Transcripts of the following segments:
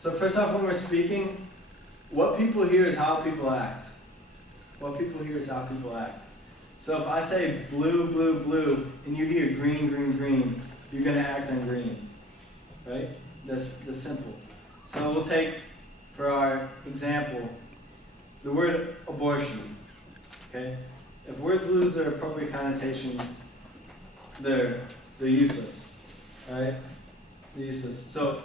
So first off, when we're speaking, what people hear is how people act. What people hear is how people act. So if I say blue, blue, blue, and you hear green, green, green, you're going to act on green, right? That's simple. So we'll take, for our example, the word abortion, okay? If words lose their appropriate connotations, they're useless, all right? They're useless. So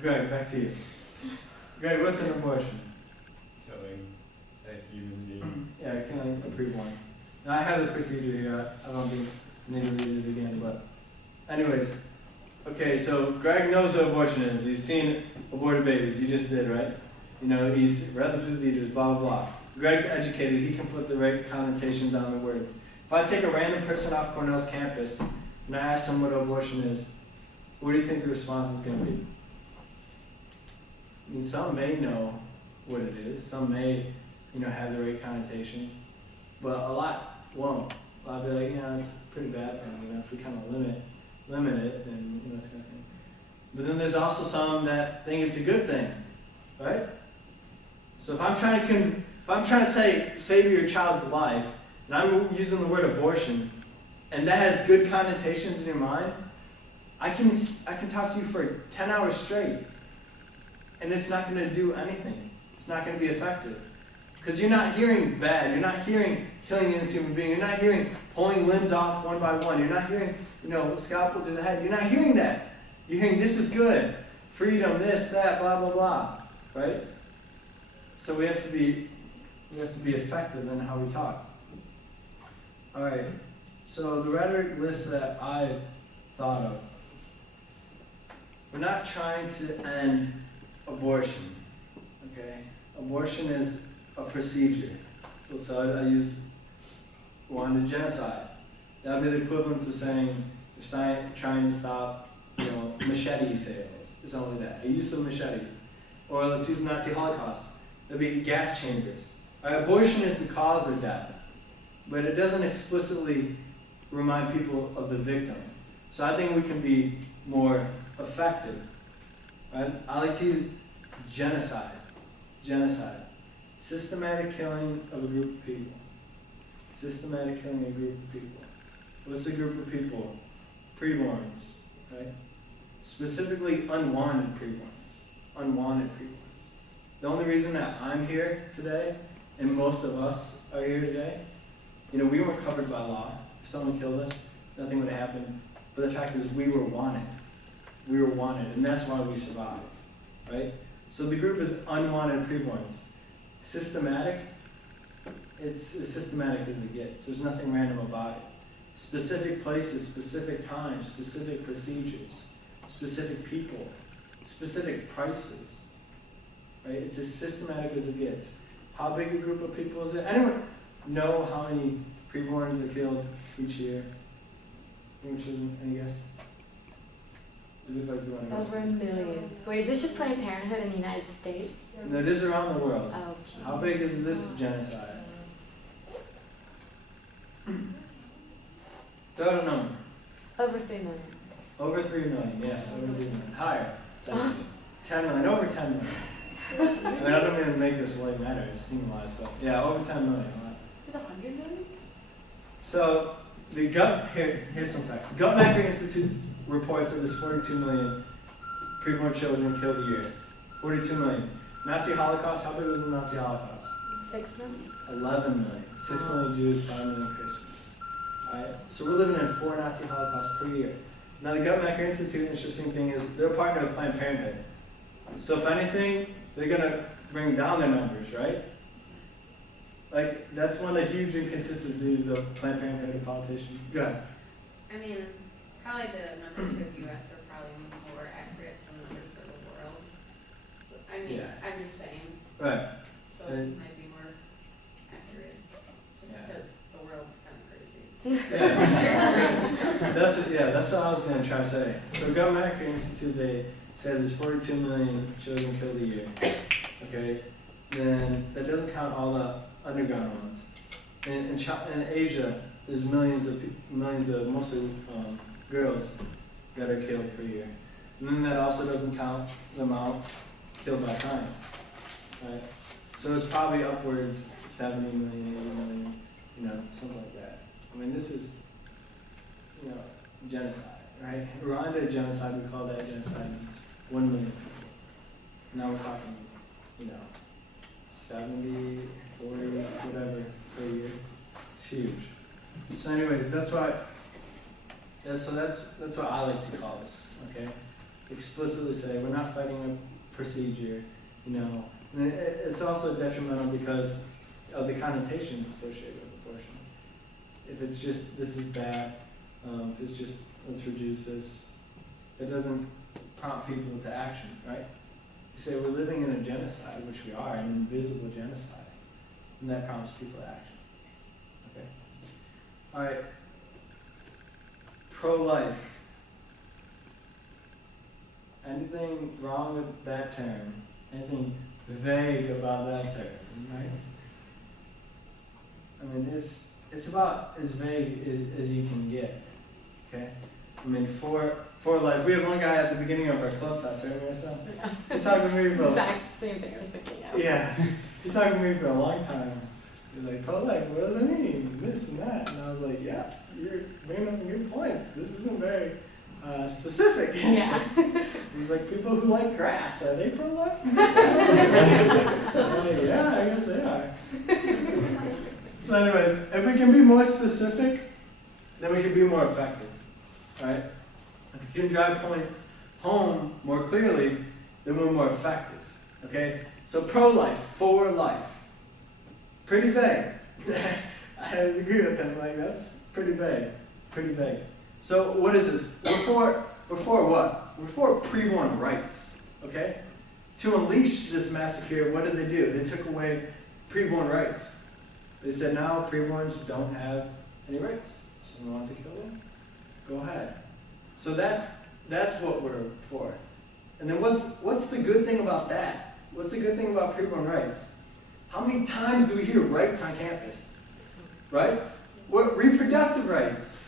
Greg, back to you. Greg, what's an abortion? Killing a human being. Yeah, killing a preborn. Now I have the procedure here. I don't need to read it again, but anyways. Okay, so Greg knows what abortion is. He's seen aborted babies. You just did, right? You know, he's read the procedures, blah, blah, blah. Greg's educated. He can put the right connotations on the words. If I take a random person off Cornell's campus and I ask them what abortion is, what do you think the response is going to be? I mean, some may know what it is. Some may, have the right connotations. But a lot won't. A lot will be like, it's a pretty bad thing. If we kind of limit it, then, this kind of thing. But then there's also some that think it's a good thing, right? So if I'm trying to say save your child's life, and I'm using the word abortion, and that has good connotations in your mind, I can talk to you for 10 hours straight, and it's not going to do anything. It's not going to be effective. Because you're not hearing bad. You're not hearing killing an innocent human being. You're not hearing pulling limbs off one by one. You're not hearing, scalpel to the head. You're not hearing that. You're hearing this is good. Freedom, this, that, blah, blah, blah. Right? So we have to be effective in how we talk. All right. So the rhetoric list that I've thought of. We're not trying to end abortion. Okay? Abortion is a procedure. So I use Rwanda genocide. That would be the equivalent of saying they're trying to stop, machete sales. It's only that. A use of machetes. Or let's use Nazi Holocaust. There'd be gas chambers. Abortion is the cause of death, but it doesn't explicitly remind people of the victim. So I think we can be more effective. Right? I like to use genocide. Genocide. Systematic killing of a group of people. Systematic killing of a group of people. What's a group of people? Preborns, right? Specifically unwanted preborns. Unwanted preborns. The only reason that I'm here today, and most of us are here today, we weren't covered by law. If someone killed us, nothing would happen. But the fact is we were wanted. We were wanted, and that's why we survived, right? So the group is unwanted preborns. Systematic, it's as systematic as it gets. There's nothing random about it. Specific places, specific times, specific procedures, specific people, specific prices. Right? It's as systematic as it gets. How big a group of people is it? Anyone know how many preborns are killed each year? Any children? Any guess? Over 1 million. Wait, is this just Planned Parenthood in the United States? No, this is around the world. Oh, geez. How big is this genocide? Throw out a number. Over 3 million. Over 3 million, yes, over 3 million. Higher. 10 million, over 10 million. I don't even make this like matter, it's humanized, but yeah, over 10 million. Is it 100 million? So, here's some facts. The Guttmacher Institute reports that there's 42 million preborn children killed a year. 42 million. Nazi Holocaust, how big was the Nazi Holocaust? 6 million. 11 million. 6 million Jews, 5 million Christians. Alright? So we're living in 4 Nazi Holocausts per year. Now the Guttmacher Institute, the interesting thing is they're a partner of Planned Parenthood. So if anything, they're going to bring down their numbers, right? Like, that's one of the huge inconsistencies of Planned Parenthood and politicians. Go ahead. I mean, probably the numbers for the U.S. are probably more accurate than the numbers for the world. So, I'm just saying. Right. Those might be more accurate, just because the world's kind of crazy. That's what I was going to try to say. So Guttmacher Institute, they said there's 42 million children killed a year. Okay, then that doesn't count all the underground ones. In Asia, there's millions of mostly girls that are killed per year. And then that also doesn't count the amount killed by science, right? So it's probably upwards 70 million, 80 million, something like that. I mean, this is, genocide, right? Rwanda genocide, we call that genocide, 1 million people. Now we're talking, 70, 40, whatever per year. It's huge. So anyways, that's what I like to call this, okay? Explicitly say, we're not fighting a procedure, And it's also detrimental because of the connotations associated with abortion. If it's just, this is bad, if it's just, let's reduce this, it doesn't prompt people to action, right? You say we're living in a genocide, which we are, an invisible genocide, and that prompts people to action. Okay? All right. Pro-life. Anything wrong with that term? Anything vague about that term, right? I mean, it's about as vague as you can get, okay? I mean, for life, we have one guy at the beginning of our club fest, right, Marissa? Yeah. He talked to me for Exact same thing I was thinking of. yeah, he talked to me for a long time. He was like, pro-life, what does it mean? This and that. And I was like, yeah, you're bringing up some good points. This isn't very specific. Yeah. He's like, people who like grass, are they pro-life? I'm like, yeah, I guess they are. So anyways, if we can be more specific, then we can be more effective, right? If we can drive points home more clearly, then we're more effective, okay? So pro-life, for life. Pretty vague. I agree with him, like that's pretty vague, pretty vague. So what is this? We're for what? We're for preborn rights, okay? To unleash this massacre, what did they do? They took away preborn rights. They said now preborns don't have any rights. Someone wants to kill them? Go ahead. So that's what we're for. And then what's the good thing about that? What's the good thing about preborn rights? How many times do we hear rights on campus? Right? What reproductive rights?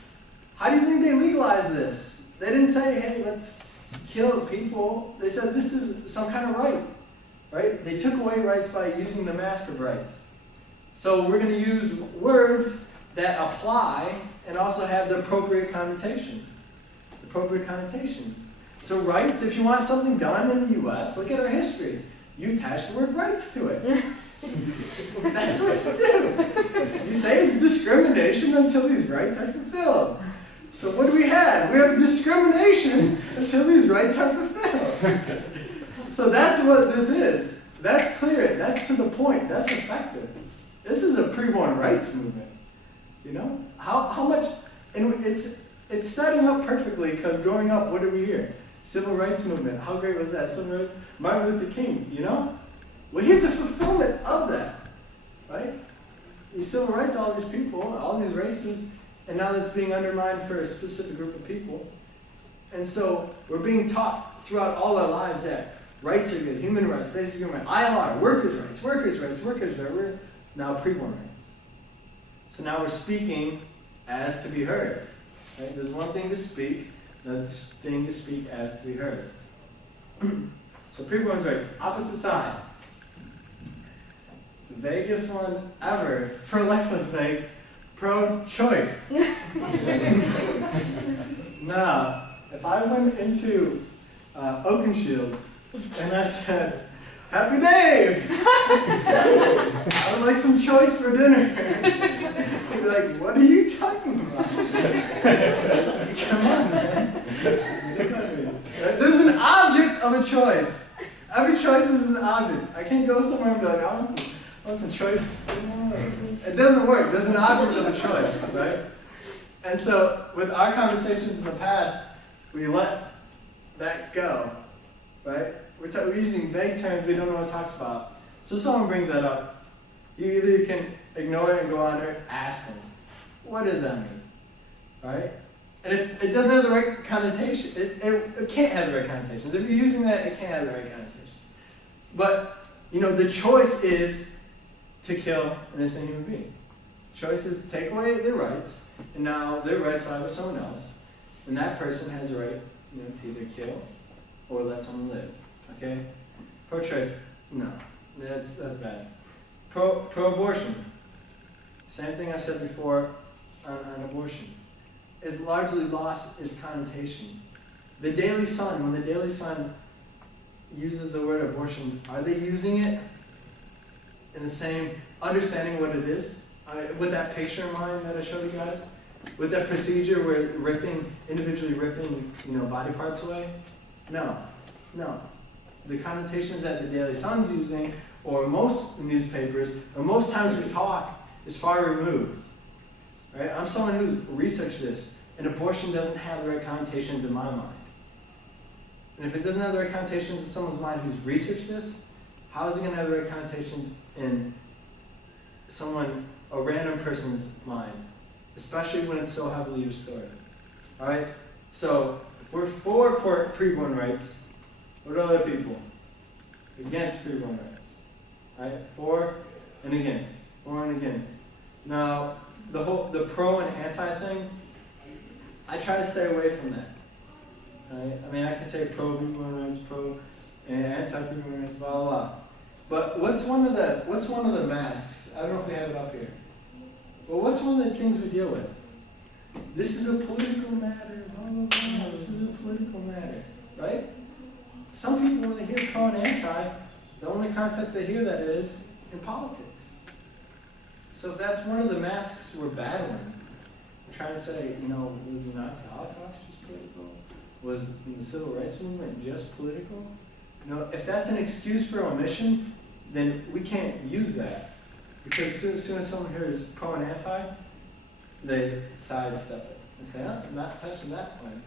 How do you think they legalized this? They didn't say, hey, let's kill people. They said this is some kind of right. Right? They took away rights by using the mask of rights. So we're going to use words that apply and also have the appropriate connotations. Appropriate connotations. So rights, if you want something done in the U.S., look at our history. You attach the word rights to it. That's what you do. You say it's discrimination until these rights are fulfilled. So what do we have? We have discrimination until these rights are fulfilled. So that's what this is. That's clear. That's to the point. That's effective. This is a preborn rights movement. How much, and it's setting up perfectly because growing up, what did we hear? Civil rights movement. How great was that? Civil rights. Martin Luther King. Well, here's a fulfillment of that, right? These civil rights, all these people, all these races, and now that's being undermined for a specific group of people. And so we're being taught throughout all our lives that rights are good, human rights, basic human rights, ILR, workers' rights. We're now preborn rights. So now we're speaking as to be heard. Right? There's one thing to speak, another thing to speak as to be heard. So preborn rights, opposite side. The vaguest one ever. Pro-life was vague. Pro-choice. Now, if I went into Oakenshields and I said, Happy Dave! I would like some choice for dinner. He'd be like, what are you talking about? Come on, man. What does that mean? There's an object of a choice. Every choice is an object. I can't go somewhere and be like, I want some choice. It doesn't work. There's an object of a choice, right? And so, with our conversations in the past, we let that go, right? We're using vague terms we don't know what it talks about. So someone brings that up. You can ignore it and go on there, ask them, what does that mean, right? And if it doesn't have the right connotation, it can't have the right connotations. If you're using that, it can't have the right connotation. But, the choice is to kill an innocent human being. Choice is to take away their rights, and now their rights lie with someone else, and that person has a right, to either kill or let someone live. Okay? Pro-choice, no, that's bad. Pro-abortion, same thing I said before on abortion. It largely lost its connotation. The Daily Sun, when the Daily Sun uses the word abortion, are they using it in the same understanding what it is? With that picture in mind that I showed you guys? With that procedure where individually ripping, body parts away? No. The connotations that the Daily Sun's using, or most newspapers, or most times we talk, is far removed. Right? I'm someone who's researched this, and abortion doesn't have the right connotations in my mind. And if it doesn't have the right connotations in someone's mind who's researched this, how is it going to have the right connotations in a random person's mind? Especially when it's so heavily restored. Alright? So, if we're for preborn rights, what are other people? Against preborn rights. Right? For and against. For and against. Now, the pro and anti thing, I try to stay away from that. Right? I mean, I can say pro preborn rights, pro and anti preborn rights, blah blah blah. But what's one of the masks? I don't know if we have it up here. Well, what's one of the things we deal with? This is a political matter. Blah, blah, blah. This is a political matter, right? Some people, when they hear pro and anti, the only context they hear that is in politics. So if that's one of the masks we're battling, we're trying to say, was the Nazi Holocaust just political? Was the Civil Rights Movement just political? If that's an excuse for omission, then we can't use that. Because as soon as someone hears pro and anti, they sidestep it. They say, I'm not touching that one.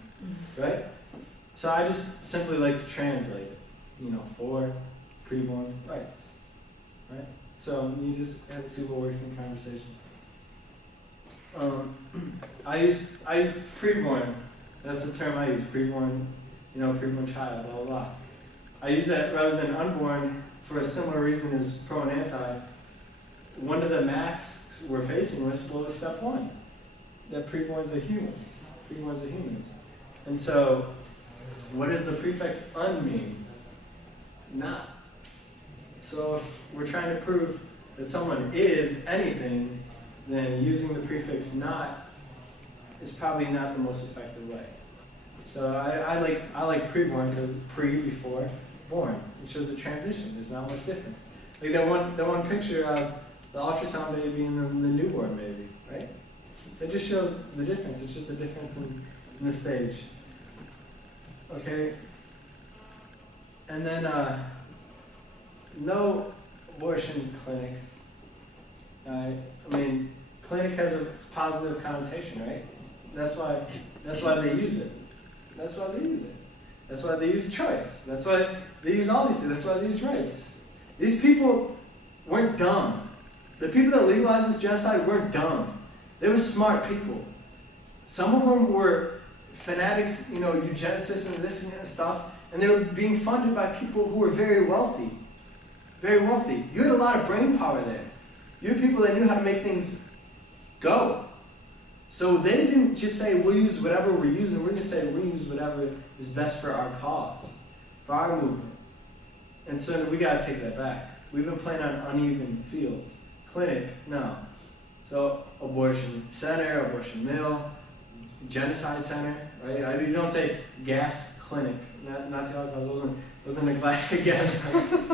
Right? So I just simply like to translate it, for preborn rights. Right? So you just have to see what works in conversation. I use preborn. That's the term I use. Preborn, preborn child, blah, blah, blah. I use that rather than unborn for a similar reason as pro and anti. One of the masks we're facing was step one, that preborns are humans. Preborns are humans. And so, what does the prefix un mean? Not. So if we're trying to prove that someone is anything, then using the prefix not is probably not the most effective way. So I like preborn because before born. It shows a transition. There's not much difference. Like that one picture of the ultrasound baby and the newborn baby, right? It just shows the difference. It's just a difference in the stage. Okay? And then no abortion clinics. I mean, clinic has a positive connotation, right? That's why they use it. That's why they use it. That's why they use choice. That's why they use all these things. That's why they use rights. These people weren't dumb. The people that legalized this genocide weren't dumb. They were smart people. Some of them were fanatics, eugenicists and this and that stuff, and they were being funded by people who were very wealthy. Very wealthy. You had a lot of brain power there. You had people that knew how to make things go. So they didn't just say, we'll use whatever we're using. We're going to say, we'll use whatever is best for our cause, for our movement. And so we got to take that back. We've been playing on uneven fields. Clinic, no. So abortion center, abortion mill, genocide center, right? You don't say gas clinic. Nazi Holocaust wasn't a gas clinic.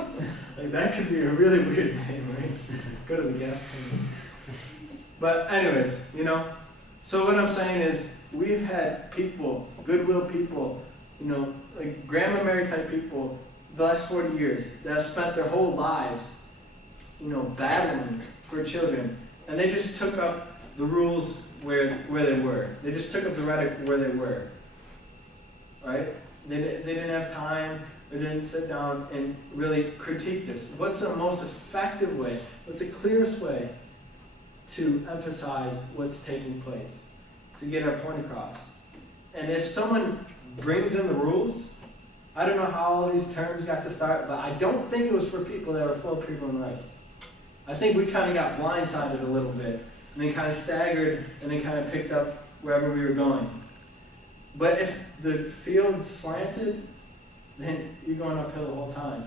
Like that could be a really weird name, right? Go to the gas clinic. But anyways, so what I'm saying is we've had people, goodwill people, like Grandma Mary type people, the last 40 years that have spent their whole lives, battling for children, and they just took up the rules where they were. They just took up the rhetoric where they were. Right? They didn't have time. They didn't sit down and really critique this. What's the most effective way? What's the clearest way to emphasize what's taking place, to get our point across? And if someone brings in the rules, I don't know how all these terms got to start, but I don't think it was for people that were for preborn rights. I think we kind of got blindsided a little bit, and then kind of staggered, and then kind of picked up wherever we were going. But if the field slanted, then you're going uphill the whole time.